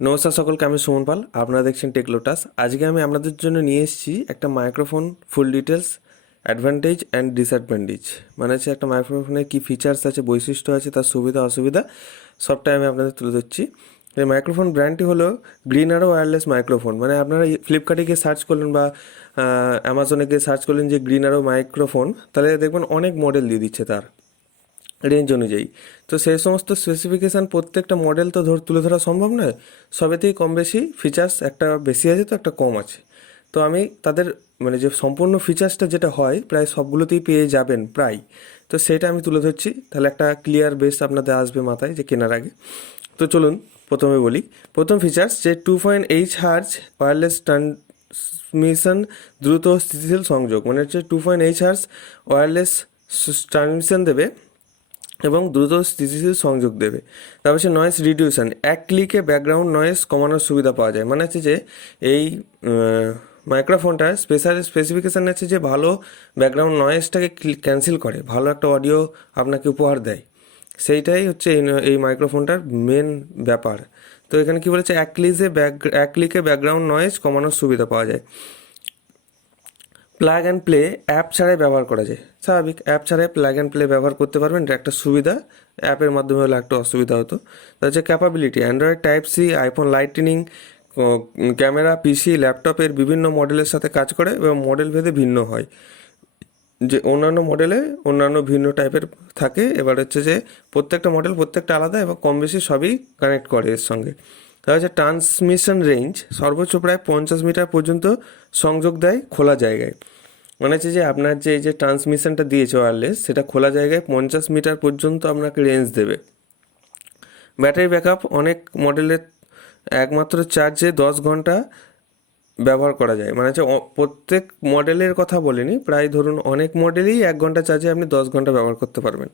নমস্কার সকলকে, আমি সুমন পাল। আপনারা দেখছেন টেক লোটাস। আজকে আমি আপনাদের জন্য নিয়ে এসেছি একটা microphone full details, advantage and disadvantage, মানে হচ্ছে একটা মাইক্রোফোনের কী ফিচার্স আছে, বৈশিষ্ট্য আছে, তার সুবিধা অসুবিধা সবটাই আমি আপনাদের তুলে ধরছি। এই মাইক্রোফোন ব্র্যান্ডটি হলো গ্রিন অ্যারো ওয়্যারলেস মাইক্রোফোন। মানে আপনারা ফ্লিপকার্টে গিয়ে সার্চ করলেন বা অ্যামাজনে গিয়ে সার্চ করলেন যে গ্রিন অ্যারো মাইক্রোফোন, তাহলে দেখবেন অনেক মডেল দিয়ে দিচ্ছে তার রেঞ্জ অনুযায়ী। তো সেই সমস্ত স্পেসিফিকেশান প্রত্যেকটা মডেল তো তুলে ধরা সম্ভব নয়, সবেতেই কম বেশি ফিচার্স, একটা বেশি আছে তো একটা কম আছে। তো আমি তাদের মানে যে সম্পূর্ণ ফিচার্সটা যেটা হয় প্রায় সবগুলোতেই পেয়ে যাবেন প্রায়, তো সেটা আমি তুলে ধরছি। তাহলে একটা ক্লিয়ার বেস আপনাদের আসবে মাথায় যে কেনার আগে। তো চলুন প্রথমে বলি। প্রথম ফিচার্স যে 2.8 হার্জ ওয়্যারলেস ট্রান্সমিশন, দ্রুত স্থিতিশীল সংযোগ, মানে হচ্ছে 2.8 হার্জ ওয়্যারলেস ট্রান্সমিশন দেবে এবং দ্রুত স্থিতিশীল সংযোগ দেবে। তারপর হচ্ছে নয়েজ রিডিউশন, এক ক্লিকে ব্যাকগ্রাউন্ড নয়েজ কমানোর সুবিধা পাওয়া যায়। মানে হচ্ছে যে এই মাইক্রোফোনটার স্পেসিফিকেশান আছে যে ভালো ব্যাকগ্রাউন্ড নয়েজটাকে ক্যান্সেল করে, ভালো একটা অডিও আপনাকে উপহার দেয়। সেইটাই হচ্ছে এই মাইক্রোফোনটার মেন ব্যাপার। তো এখানে কি বলেছে, এক ক্লিকে ব্যাকগ্রাউন্ড নয়েজ কমানোর সুবিধা পাওয়া যায়। প্লাগ অ্যান্ড প্লে অ্যাপ ছাড়াই ব্যবহার করা যায়। স্বাভাবিক, অ্যাপ ছাড়াই প্লাগ অ্যান্ড প্লে ব্যবহার করতে পারবেন, এটা একটা সুবিধা। অ্যাপের মাধ্যমে হলে একটা অসুবিধা হতো। তা হচ্ছে capability, Android type C, iPhone lightning, camera, PC, ল্যাপটপের বিভিন্ন মডেলের সাথে কাজ করে এবং মডেল ভেদে ভিন্ন হয়। যে অন্যান্য মডেলে অন্যান্য ভিন্ন টাইপের থাকে, এবার হচ্ছে যে প্রত্যেকটা মডেল প্রত্যেকটা আলাদা এবং কম বেশি সবই কানেক্ট করে এর সঙ্গে। তাহলে হচ্ছে ট্রান্সমিশন রেঞ্জ, সর্বোচ্চ প্রায় 50 মিটার পর্যন্ত সংযোগ দেয় খোলা জায়গায়। মানে হচ্ছে যে আপনার যে এই যে ট্রান্সমিশনটা দিয়েছে ওয়্যারলেস, সেটা খোলা জায়গায় 50 মিটার পর্যন্ত আপনাকে রেঞ্জ দেবে। ব্যাটারি ব্যাকআপ, অনেক মডেলের একমাত্র চার্জে 10 ঘন্টা ব্যবহার করা যায়। মানে হচ্ছে প্রত্যেক মডেলের কথা বলিনি, প্রায় ধরুন অনেক মডেলেই 1 ঘন্টা চার্জে আপনি 10 ঘন্টা ব্যবহার করতে পারবেন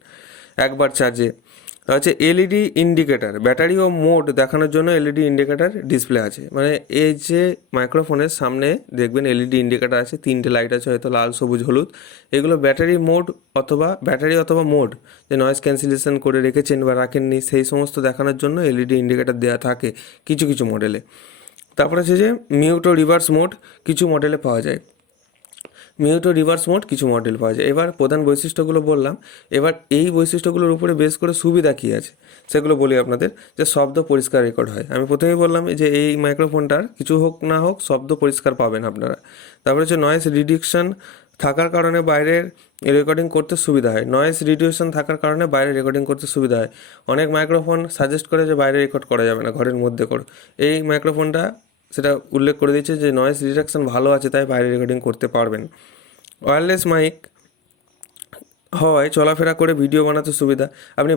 একবার চার্জে। হচ্ছে এলইডি ইন্ডিকেটার, ব্যাটারি ও মোড দেখানোর জন্য এলইডি ইন্ডিকেটার ডিসপ্লে আছে। মানে এই যে মাইক্রোফোনের সামনে দেখবেন এলইডি ইন্ডিকেটার আছে, 3টে লাইট আছে, হয়তো লাল, সবুজ, হলুদ। এগুলো ব্যাটারি অথবা মোড, যে নয়েজ ক্যান্সেলেশন করে রেখেছেন বা রাখেননি, সেই সমস্ত দেখানোর জন্য এলইডি ইন্ডিকেটার দেওয়া থাকে কিছু কিছু মডেলে। তারপরে হচ্ছে যে মিউট ও রিভার্স মোড কিছু মডেলে পাওয়া যায়। মিউট ও রিভার্স মোড কিছু মডেল পাওয়া যায়। এবার প্রধান বৈশিষ্ট্যগুলো বললাম, এবার এই বৈশিষ্ট্যগুলোর উপরে বেস করে সুবিধা কী আছে সেগুলো বলি আপনাদের। যে শব্দ পরিষ্কার রেকর্ড হয়, আমি প্রথমেই বললাম যে এই মাইক্রোফোনটার কিছু হোক না হোক শব্দ পরিষ্কার পাবেন আপনারা। তারপরে হচ্ছে নয়েজ রিডিউকশন থাকার কারণে বাইরের রেকর্ডিং করতে সুবিধা হয়। নয়েজ রিডিউকশন থাকার কারণে বাইরে রেকর্ডিং করতে সুবিধা হয়। অনেক মাইক্রোফোন সাজেস্ট করে যে বাইরে রেকর্ড করা যাবে না, ঘরের মধ্যে করো। এই মাইক্রোফোনটা সেটা উল্লেখ করে দিচ্ছে যে নয়েজ রিডাকশন ভালো আছে, তাই বাইরে রেকর্ডিং করতে পারবেন। ওয়্যারলেস মাইক হওয়ায় চলাফেরা করে ভিডিও বানাতে সুবিধা। আপনি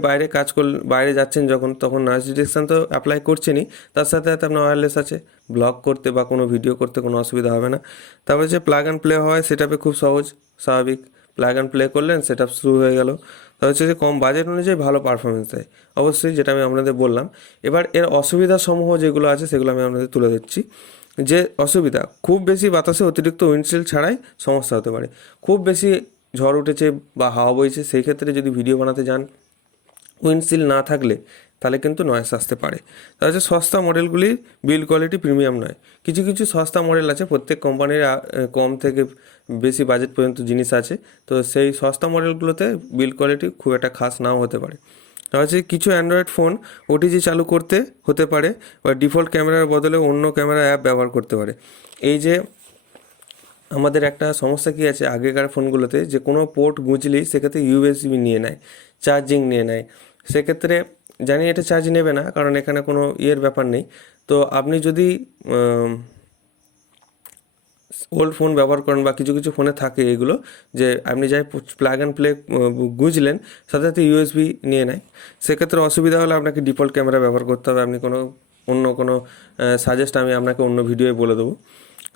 বাইরে যাচ্ছেন যখন, তখন নয়েজ রিডাকশান তো অ্যাপ্লাই করছেনই, তার সাথে সাথে আপনার ওয়্যারলেস আছে, ব্লগ করতে বা কোনো ভিডিও করতে কোনো অসুবিধা হবে না। তারপরে যে প্লাগ অ্যান্ড প্লে হয়, সেটাপে খুব সহজ, স্বাভাবিক, প্লাগ অ্যান্ড প্লে করলেন, সেট আপ শুরু হয়ে গেল। তা হচ্ছে যে কম বাজেট অনুযায়ী ভালো পারফরমেন্স দেয়, অবশ্যই, যেটা আমি আপনাদের বললাম। এবার এর অসুবিধাসমূহ যেগুলো আছে সেগুলো আমি আপনাদের তুলে ধরছি। যে অসুবিধা, খুব বেশি বাতাসে অতিরিক্ত উইন্ডশিল্ড ছাড়াই সমস্যা হতে পারে। খুব বেশি ঝড় উঠেছে বা হাওয়া বইছে, সেই ক্ষেত্রে যদি ভিডিও বানাতে যান, উইন্ডশিল্ড না থাকলে তাহলে কিন্তু নয়েজ আসতে পারে। তাহলে হচ্ছে সস্তা মডেলগুলি বিল্ড কোয়ালিটি প্রিমিয়াম নয়। কিছু কিছু সস্তা মডেল আছে, প্রত্যেক কোম্পানির কম থেকে বেশি বাজেট পর্যন্ত জিনিস আছে। তো সেই সস্তা মডেলগুলোতে বিল্ড কোয়ালিটি খুব একটা খাস নাও হতে পারে। হচ্ছে কিছু অ্যান্ড্রয়েড ফোন ওটিজি চালু করতে হতে পারে বা ডিফল্ট ক্যামেরার বদলে অন্য ক্যামেরা অ্যাপ ব্যবহার করতে পারে। এই যে আমাদের একটা সমস্যা কী আছে আগেকার ফোনগুলোতে, যে কোনো পোর্ট গুঁজলেই সেক্ষেত্রে ইউএসবি নিয়ে নেয়, চার্জিং নিয়ে নেয়। সেক্ষেত্রে জানি এটা চার্জ নেবে না, কারণ এখানে কোনো ইয়ের ব্যাপার নেই। তো আপনি যদি ওল্ড ফোন ব্যবহার করেন বা কিছু কিছু ফোনে থাকে এগুলো, যে আপনি যাই প্লাগ অ্যান্ড প্লে গুঁজলেন, সাথে সাথে ইউএসবি নিয়ে নেয়। সেক্ষেত্রে অসুবিধা হলে আপনাকে ডিফল্ট ক্যামেরা ব্যবহার করতে হবে। আপনি অন্য কোনো সাজেস্ট আমি আপনাকে অন্য ভিডিওয়ে বলে দেবো।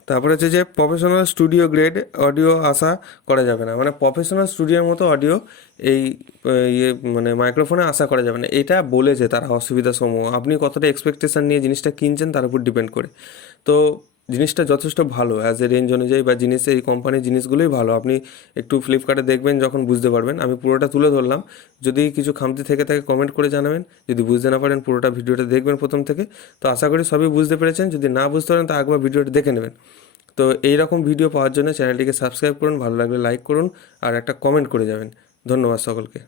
তারপরে হচ্ছে যে প্রফেশনাল স্টুডিও গ্রেড অডিও আশা করা যাবে না। মানে প্রফেশনাল স্টুডিওর মতো অডিও এই মানে মাইক্রোফোনে আশা করা যাবে না, এটা বলেছে তারা অসুবিধা সমূহ। আপনি কতটা এক্সপেকটেশান নিয়ে জিনিসটা কিনছেন তার উপর ডিপেন্ড করে। তো জিনিসটা যথেষ্ট ভালো অ্যাজ এ রেঞ্জ অনুযায়ী, বা জিনিসের এই কোম্পানির জিনিসগুলোই ভালো। আপনি একটু ফ্লিপকার্টে দেখবেন, যখন বুঝতে পারবেন। আমি পুরোটা তুলে ধরলাম, যদি কিছু খামতি থেকে থাকে কমেন্ট করে জানাবেন। যদি বুঝতে না পারেন পুরোটা ভিডিওটা দেখবেন প্রথম থেকে। তো আশা করি সবই বুঝতে পেরেছেন। যদি না বুঝতে পারেন তো একবার ভিডিওটা দেখে নেবেন। তো এই রকম ভিডিও পাওয়ার জন্য চ্যানেলটিকে সাবস্ক্রাইব করুন, ভালো লাগলে লাইক করুন আর একটা কমেন্ট করে যাবেন। ধন্যবাদ সকলকে।